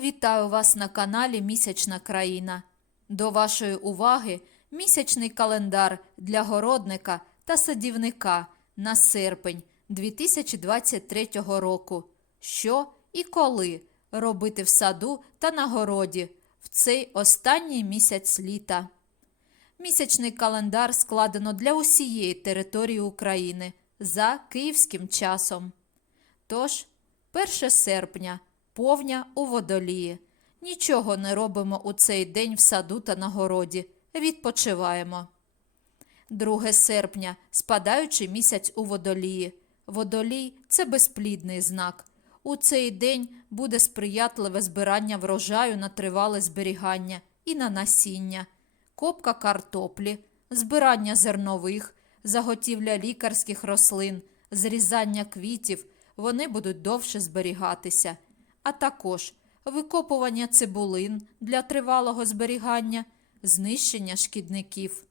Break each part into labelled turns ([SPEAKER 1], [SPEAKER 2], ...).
[SPEAKER 1] Вітаю вас на каналі Місячна країна. До вашої уваги місячний календар для городника та садівника на серпень 2023 року. Що і коли робити в саду та на городі в цей останній місяць літа. Місячний календар складено для усієї території України за київським часом. Тож, 1 серпня, повня у водолії. Нічого не робимо у цей день в саду та на городі. Відпочиваємо. 2 серпня, спадаючий місяць у водолії. Водолій це безплідний знак. У цей день буде сприятливе збирання врожаю на тривале зберігання і на насіння, копка картоплі, збирання зернових, заготівля лікарських рослин, зрізання квітів, вони будуть довше зберігатися, а також викопування цибулин для тривалого зберігання, знищення шкідників.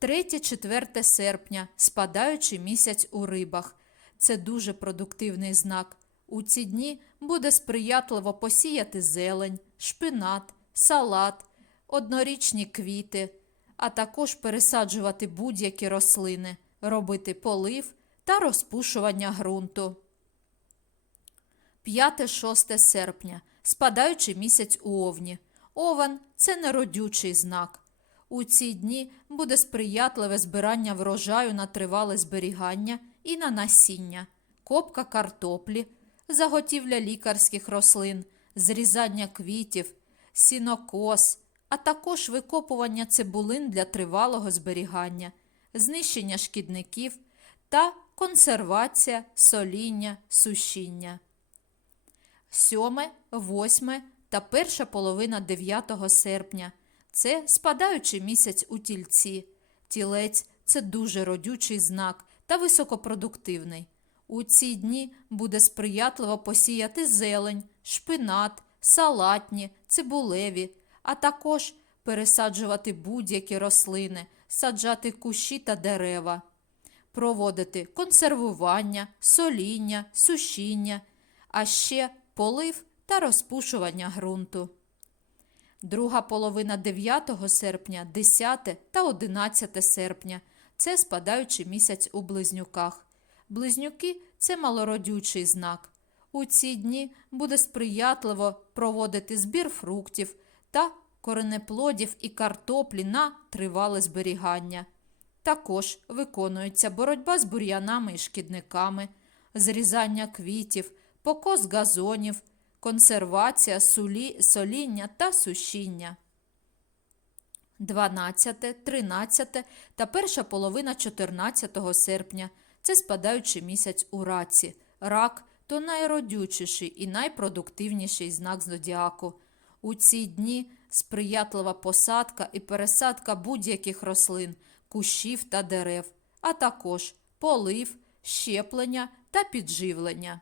[SPEAKER 1] 3-4 серпня спадаючий місяць у рибах. Це дуже продуктивний знак. У ці дні буде сприятливо посіяти зелень, шпинат, салат, однорічні квіти, а також пересаджувати будь-які рослини, робити полив та розпушування ґрунту. 5-6 серпня спадаючий місяць у овні. Овен це неродючий знак. У ці дні буде сприятливе збирання врожаю на тривале зберігання і на насіння, копка картоплі, заготівля лікарських рослин, зрізання квітів, сінокос, а також викопування цибулин для тривалого зберігання, знищення шкідників та консервація, соління, сушіння. 7, 8 та перша половина 9 серпня це спадаючий місяць у тільці. Тілець це дуже родючий знак та високопродуктивний. У ці дні буде сприятливо посіяти зелень, шпинат, салатні, цибулеві, а також пересаджувати будь-які рослини, саджати кущі та дерева, проводити консервування, соління, сушіння, а ще полив та розпушування ґрунту. Друга половина 9 серпня, 10 та 11 серпня це спадаючий місяць у близнюках. Близнюки це малородючий знак. У ці дні буде сприятливо проводити збір фруктів та коренеплодів і картоплі на тривале зберігання. Також виконується боротьба з бур'янами і шкідниками, зрізання квітів, покос газонів, консервація, сулі, соління та сушіння. 12, 13 та перша половина 14 серпня це спадаючий місяць у раці. Рак то найродючіший і найпродуктивніший знак зодіаку. У ці дні сприятлива посадка і пересадка будь-яких рослин, кущів та дерев, а також полив, щеплення та підживлення.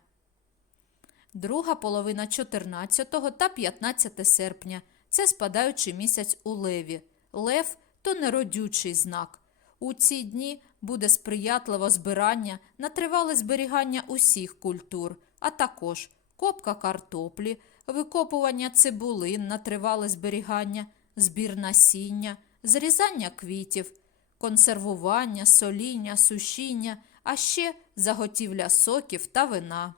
[SPEAKER 1] Друга половина 14 та 15 серпня це спадаючий місяць у леві. Лев то неродючий знак. У ці дні буде сприятливо збирання на тривале зберігання усіх культур, а також копка картоплі, викопування цибулин на тривале зберігання, збір насіння, зрізання квітів, консервування, соління, сушіння, а ще заготівля соків та вина.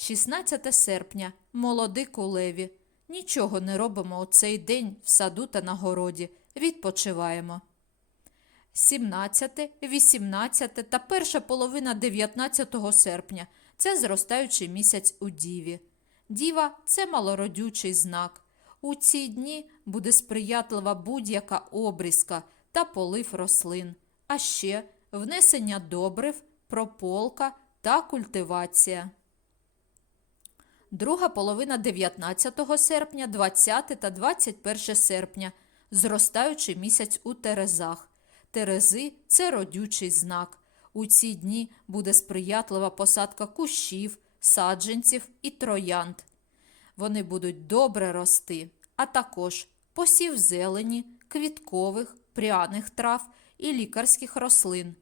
[SPEAKER 1] 16 серпня. Молодик у леві. Нічого не робимо у цей день в саду та на городі. Відпочиваємо. 17, 18 та перша половина 19 серпня це зростаючий місяць у Діві. Діва це малородючий знак. У ці дні буде сприятлива будь-яка обрізка та полив рослин, а ще внесення добрив, прополка та культивація. Друга половина 19 серпня, 20 та 21 серпня зростаючий місяць у Терезах. Терези це родючий знак. У ці дні буде сприятлива посадка кущів, саджанців і троянд. Вони будуть добре рости, а також посів зелені, квіткових, пряних трав і лікарських рослин,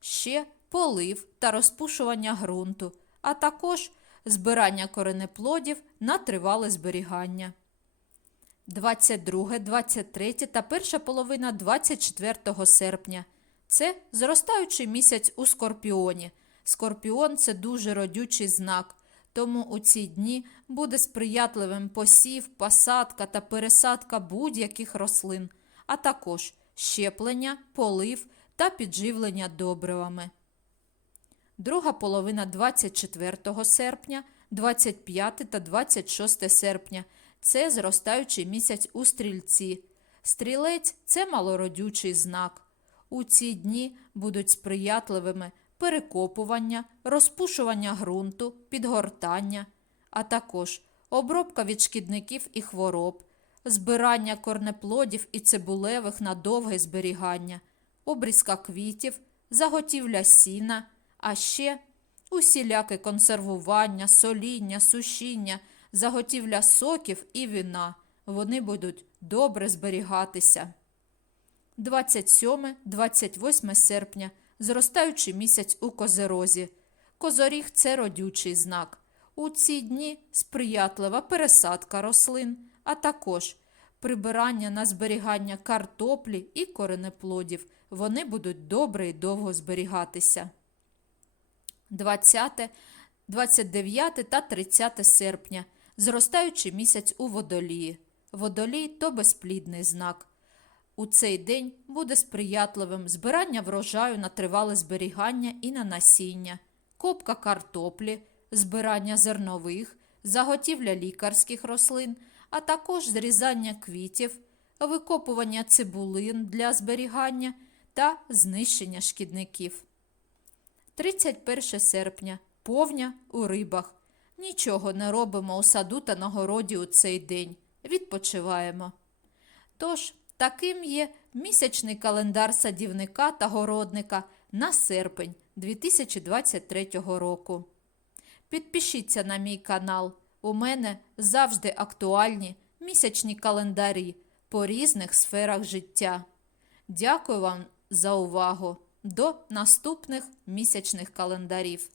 [SPEAKER 1] ще полив та розпушування ґрунту, а також збирання коренеплодів на тривале зберігання. 22, 23 та перша половина 24 серпня. Це зростаючий місяць у Скорпіоні. Скорпіон це дуже родючий знак, тому у ці дні буде сприятливим посів, посадка та пересадка будь-яких рослин, а також щеплення, полив та підживлення добривами. Друга половина 24 серпня, 25 та 26 серпня це зростаючий місяць у стрільці. Стрілець це малородючий знак. У ці дні будуть сприятливими перекопування, розпушування ґрунту, підгортання, а також обробка від шкідників і хвороб, збирання корнеплодів і цибулевих на довге зберігання, обрізка квітів, заготівля сіна, а ще усіляке консервування, соління, сушіння, заготівля соків і вина. Вони будуть добре зберігатися. 27-28 серпня зростаючий місяць у козерозі. Козоріг це родючий знак. У ці дні сприятлива пересадка рослин, а також прибирання на зберігання картоплі і коренеплодів. Вони будуть добре і довго зберігатися. 20, 29 та 30 серпня зростаючий місяць у водолії. Водолій то безплідний знак. У цей день буде сприятливим збирання врожаю на тривале зберігання і на насіння, копка картоплі, збирання зернових, заготівля лікарських рослин, а також зрізання квітів, викопування цибулин для зберігання та знищення шкідників. 31 серпня повня у рибах. Нічого не робимо у саду та на городі у цей день. Відпочиваємо. Тож, таким є місячний календар садівника та городника на серпень 2023 року. Підпишіться на мій канал. У мене завжди актуальні місячні календарі по різних сферах життя. Дякую вам за увагу. До наступних місячних календарів.